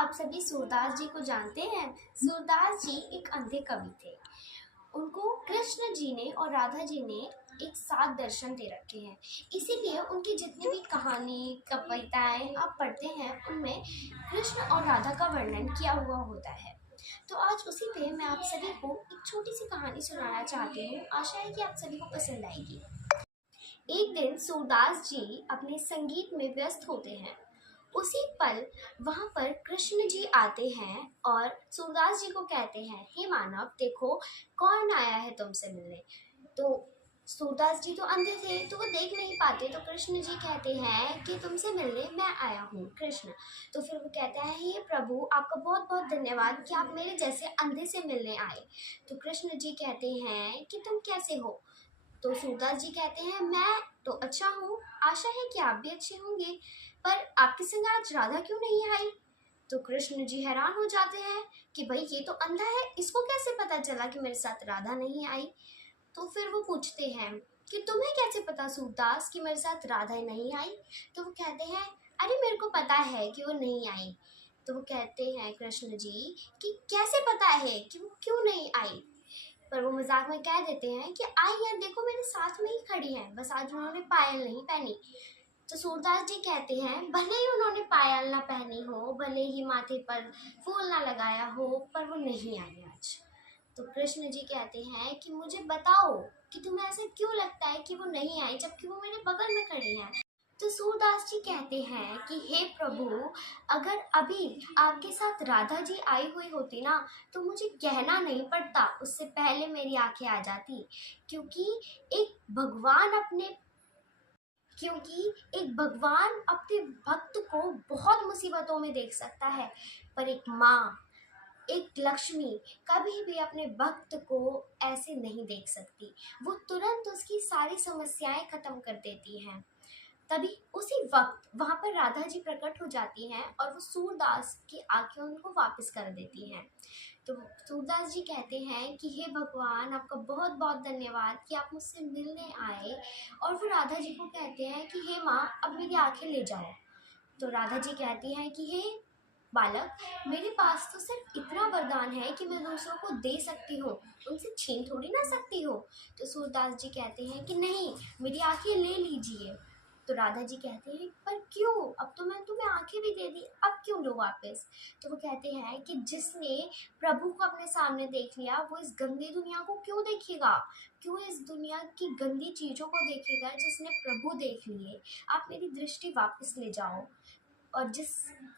आप सभी सूरदास जी को जानते हैं? सूरदास जी एक अंधे कवि थे। उनको कृष्ण जी ने और राधा जी ने एक साथ दर्शन दे रखे हैं। इसीलिए उनकी जितनी भी कहानी कविताएं आप पढ़ते हैं उनमें कृष्ण और राधा का वर्णन किया हुआ होता है। तो आज उसी पे मैं आप सभी को एक छोटी सी कहानी सुनाना चाहती हूँ। आशा है कि आप सभी को पसंद आएगी। एक दिन सूरदास जी अपने संगीत में व्यस्त होते हैं। उसी पल वहां पर कृष्ण जी आते हैं और सूरदास जी को कहते हैं, हे मानव देखो कौन आया है तुमसे मिलने। तो सूरदास जी तो अंधे थे तो वो देख नहीं पाते, तो कृष्ण जी कहते हैं कि तुमसे मिलने मैं आया हूँ कृष्ण। तो फिर वो कहता है, हे प्रभु आपका बहुत बहुत धन्यवाद कि आप मेरे जैसे अंधे से मिलने आए। तो कृष्ण जी कहते हैं कि तुम कैसे हो। तो सूरदास जी कहते हैं, मैं तो अच्छा हूँ, आशा है कि आप भी अच्छे होंगे, पर आपके संग आज राधा क्यों नहीं आई। तो कृष्ण जी हैरान हो जाते हैं कि भाई ये तो अंधा है, इसको कैसे पता चला कि मेरे साथ राधा नहीं आई। तो फिर वो पूछते हैं कि तुम्हें कैसे पता सूरदास कि मेरे साथ राधा नहीं आई। तो वो कहते हैं, अरे मेरे को पता है कि वो नहीं आई। तो वो कहते हैं कृष्ण जी कि कैसे पता है कि वो क्यों नहीं आई। पर वो मजाक में कह देते हैं कि आई यार देखो मेरे साथ में ही खड़ी हैं, बस आज उन्होंने पायल नहीं पहनी। तो सूरदास जी कहते हैं, भले ही उन्होंने पायल ना पहनी हो, भले ही माथे पर फूल ना लगाया हो, पर वो नहीं आई आज। तो कृष्ण जी कहते हैं कि मुझे बताओ कि तुम्हें ऐसे क्यों लगता है कि वो नहीं आई जबकि वो मेरे बगल में खड़ी है। तो सूरदास जी कहते हैं कि हे प्रभु, अगर अभी आपके साथ राधा जी आई हुई होती ना तो मुझे कहना नहीं पड़ता, उससे पहले मेरी आंखें आ जाती। क्योंकि एक भगवान अपने क्योंकि एक भगवान अपने भक्त को बहुत मुसीबतों में देख सकता है, पर एक माँ, एक लक्ष्मी कभी भी अपने भक्त को ऐसे नहीं देख सकती। वो तुरंत उसकी सारी समस्याएं खत्म कर देती हैं। तभी उसी वक्त वहां पर राधा जी प्रकट हो जाती हैं और वो सूरदास की आंखें उनको वापस कर देती हैं। तो सूरदास जी कहते हैं कि हे भगवान आपका बहुत बहुत धन्यवाद कि आप मुझसे मिलने आए। और वो राधा जी को कहते हैं कि हे माँ अब मेरी आंखें ले जाओ। तो राधा जी कहती हैं कि हे बालक, मेरे पास तो सिर्फ इतना वरदान है कि मैं दूसरों को दे सकती हूँ, उनसे छीन थोड़ी ना सकती हूँ। तो सूरदास जी कहते हैं कि नहीं, मेरी आंखें ले लीजिए। तो राधा जी कहते हैं, पर क्यों, अब तो मैं तुम्हें आंखें भी दे दी, अब क्यों लो वापस। तो वो कहते हैं कि जिसने प्रभु को अपने सामने देख लिया वो इस गंदी दुनिया को क्यों देखेगा, क्यों इस दुनिया की गंदी चीज़ों को देखेगा। जिसने प्रभु देख लिए, आप मेरी दृष्टि वापस ले जाओ और जिस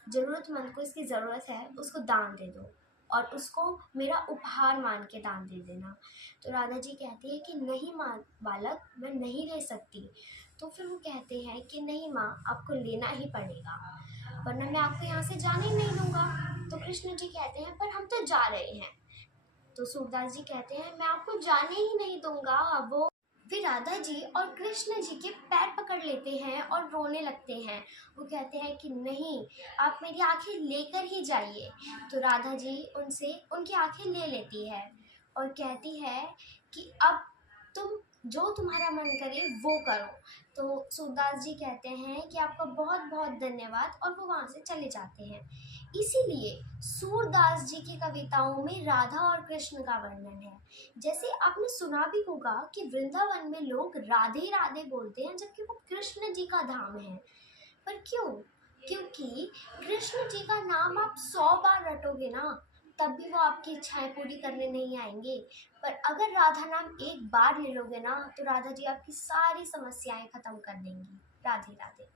ज़रूरतमंद को इसकी ज़रूरत है उसको दान दे दो और उसको मेरा उपहार मान के दान दे देना। तो राधा जी कहती है कि नहीं माँ बालक, मैं नहीं ले सकती। तो फिर वो कहते हैं कि नहीं माँ, आपको लेना ही पड़ेगा, वरना मैं आपको यहाँ से जाने ही नहीं दूंगा। तो कृष्ण जी कहते हैं, पर हम तो जा रहे हैं। तो सूरदास जी कहते हैं, मैं आपको जाने ही नहीं दूंगा। वो फिर राधा जी और कृष्ण जी के पैर पकड़ लेते हैं और रोने लगते हैं। वो कहते हैं कि नहीं, आप मेरी आंखें लेकर ही जाइए। तो राधा जी उनसे उनकी आंखें ले लेती है और कहती है कि अब तुम जो तुम्हारा मन करे वो करो। तो सूरदास जी कहते हैं कि आपका बहुत बहुत धन्यवाद और वो वहाँ से चले जाते हैं। इसीलिए सूरदास जी की कविताओं में राधा और कृष्ण का वर्णन है। जैसे आपने सुना भी होगा कि वृंदावन में लोग राधे राधे बोलते हैं जबकि वो कृष्ण जी का धाम है। पर क्यों? क्योंकि कृष्ण जी का नाम आप 100 बार रटोगे ना तब भी वो आपकी इच्छाएं पूरी करने नहीं आएंगे। पर अगर राधा नाम एक बार ले लोगे ना तो राधा जी आपकी सारी समस्याएं खत्म कर देंगी। राधे राधे।